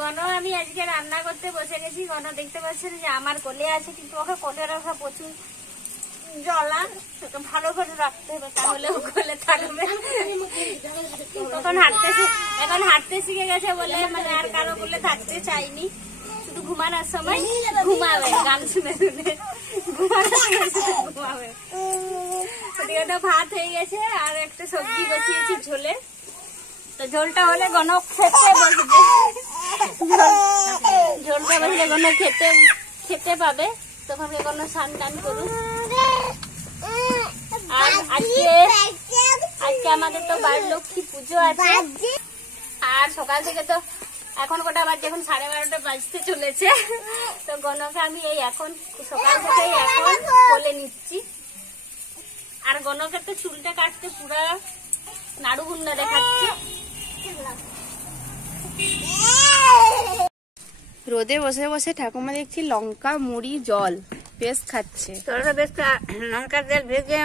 গণ আমি আজকে রান্না করতে বসে গেছি। গণ দেখতে পাচ্ছেন যে আমার কোলে আছে, কিন্তু ওকে কোলে রাখা প্রচুর জ্বালা, ভালো করে রাখতে হবে তাহলে ও কোলে থাকবে। এখন হাঁটতে শিখে গেছে বলে মানে আর কারো কোলে থাকতে চাইনি, শুধু ঘুমানোর সময় ঘুমাবে, গান শুনে শুনে ঘুমাবে। ওদিকে তো ভাত হয়ে গেছে আর একটা সবজি বসিয়েছি ঝোলে, তো ঝোলটা হলে গণ খেতে বসবে, ঝোলটা বসলে গণ খেতে পাবে, তখন গণ স্নান টান করুন। আর আজকে আমাদের তো বাড়ির লক্ষ্মী পুজো আছে, আর সকাল থেকে তো এখন কটা বাজে, এখন 12:30 বাজতে চলেছে। তো গণকে আমি এই এখন সকাল থেকে এখন কোলে নিচ্ছি। আর গণকে তো চুলটা কাটতে পুরা নাড়ু গুন্ডা দেখাচ্ছি। রোদে বসে বসে ঠাকুমা দেখছি লঙ্কা মুড়ি জল বেশ খাচ্ছে। তোরা বেশ লঙ্কার তেল ভেজে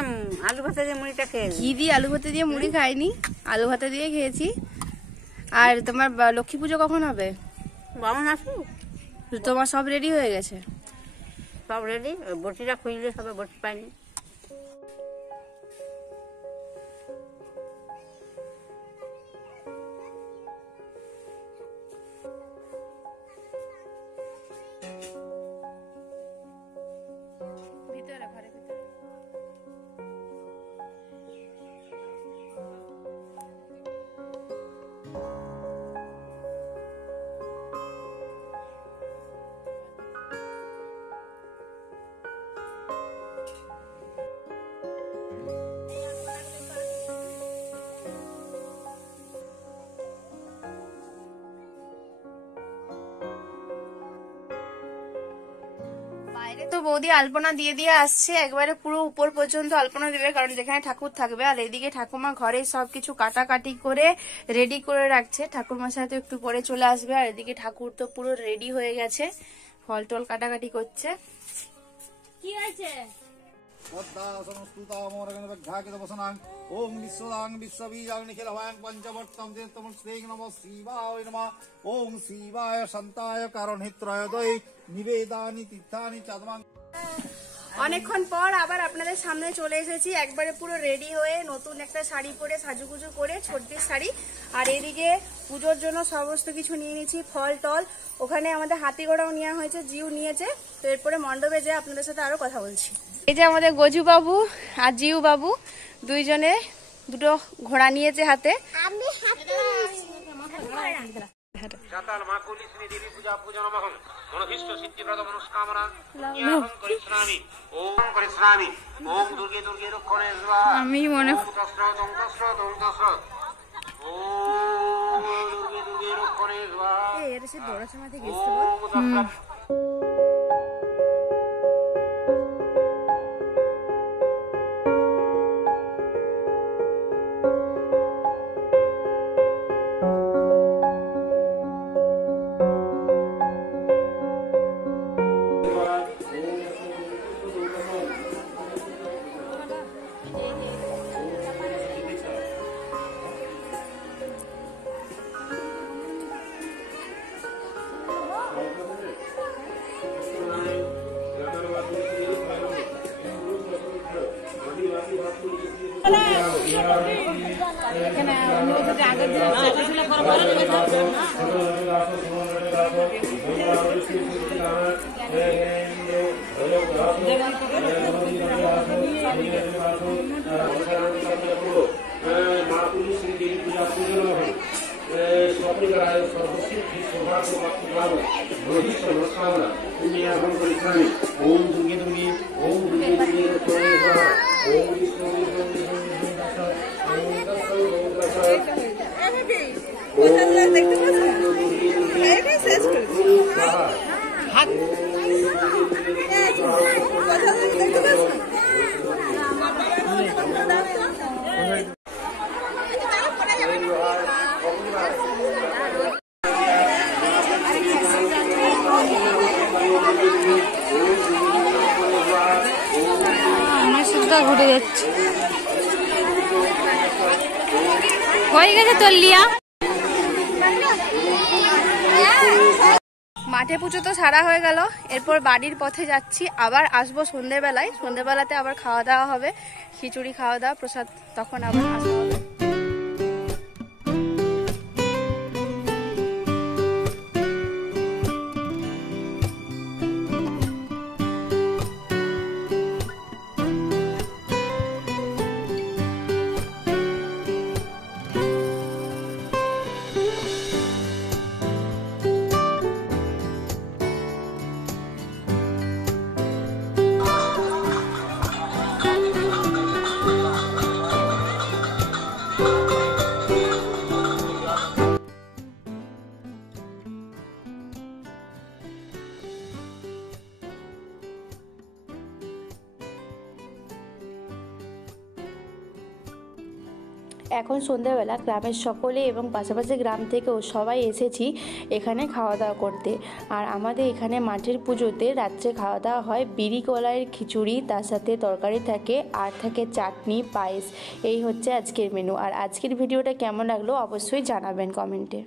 আলু ভাতে দিয়ে মুড়িটা খেয়ে। কি দিয়ে আলু ভাতে দিয়ে মুড়ি খাইনি, আলু ভাতে দিয়ে খেয়েছি। আর তোমার লক্ষ্মী পুজো কখন হবে? বামন আসু, তোমার সব রেডি হয়ে গেছে? সব রেডি, বটিটা খুঁজলে সবে বটি পাইনি। তো বৌদি আলপনা দিয়ে দিয়ে আসছে, একবারে পুরো উপর পর্যন্ত আলপনা দেবে, কারণ যেখানে ঠাকুর থাকবে। আর এদিকে ঠাকুমা ঘরে সবকিছু কাটাকাটি করে রেডি করে রাখছে, ঠাকুরমার সাথে একটু পরে চলে আসবে। আর এদিকে ঠাকুর তো পুরো রেডি হয়ে গেছে, ফল টল কাটাকাটি করছে। কি হয়েছে? ओम विश्वदांग विश्वबीजांग निखिलवांग पंचवर्तम चेतम श्री नमः शिवाय नमः। ओम शिवाय शांताय कारणहित्राय दय निवेदानि तीर्थानि चदमांग। অনেকক্ষণ পর আবার আপনাদের সামনে চলে এসেছি, একবারে পুরো রেডি হয়ে, নতুন একটা শাড়ি পরে সাজুগুজু করে, ছত্রিশ শাড়ি। আর এদিকে পুজোর জন্য সমস্ত কিছু নিয়ে নিয়েছি, ফল টল। ওখানে আমাদের হাতি ঘোড়াও নেওয়া হয়েছে, জিউ নিয়েছে। তো এরপরে মণ্ডপে যেয়ে আপনাদের সাথে আরো কথা বলছি। এই যে আমাদের গজু বাবু আর জিউ বাবু দুইজনে দুটো ঘোড়া নিয়েছে হাতে। जाताल माँ कुलिस्मी देवी पूजा पूजन महं मनोभीष्ट सिद्धिप्रद मनोस्कामना ज्ञानं करिष्यामि। ओम करिष्यामि। ओम दुर्गे दुर्गे रक्षणे स्वाहा। আমি মনে ओम तस्रत् ओम तस्रत् ओम तस्रत्। ओम दुर्गे दुर्गे रक्षणे स्वाहा। এর সে বড় সমাধি গেছে। ओम तस्रत्। ओम दुर्गे दुर्गे ओम दुर्गे दुर्गे ओम विष्णु ঘুরে যাচ্ছে হয়ে গেছে তোর লিয়া। মাঠে পুজো তো সারা হয়ে গেল, এরপর বাড়ির পথে যাচ্ছি, আবার আসবো সন্ধ্যেবেলায়। সন্ধ্যেবেলাতে আবার খাওয়া দাওয়া হবে, খিচুড়ি খাওয়া দাওয়া প্রসাদ, তখন আবার আসা হবে। এখন সন্ধ্যাবেলা গ্রামের সকলে এবং পাশাপাশি গ্রাম থেকেও সবাই এসেছি এখানে খাওয়া দাওয়া করতে। আর আমাদের এখানে মাঠের পুজোতে রাত্রে খাওয়া দাওয়া হয় বিড়ি কলাইয়ের খিচুড়ি, তার সাথে তরকারি থাকে, আর থাকে চাটনি, পায়েস। এই হচ্ছে আজকের মেনু। আর আজকের ভিডিওটা কেমন লাগলো অবশ্যই জানাবেন কমেন্টে।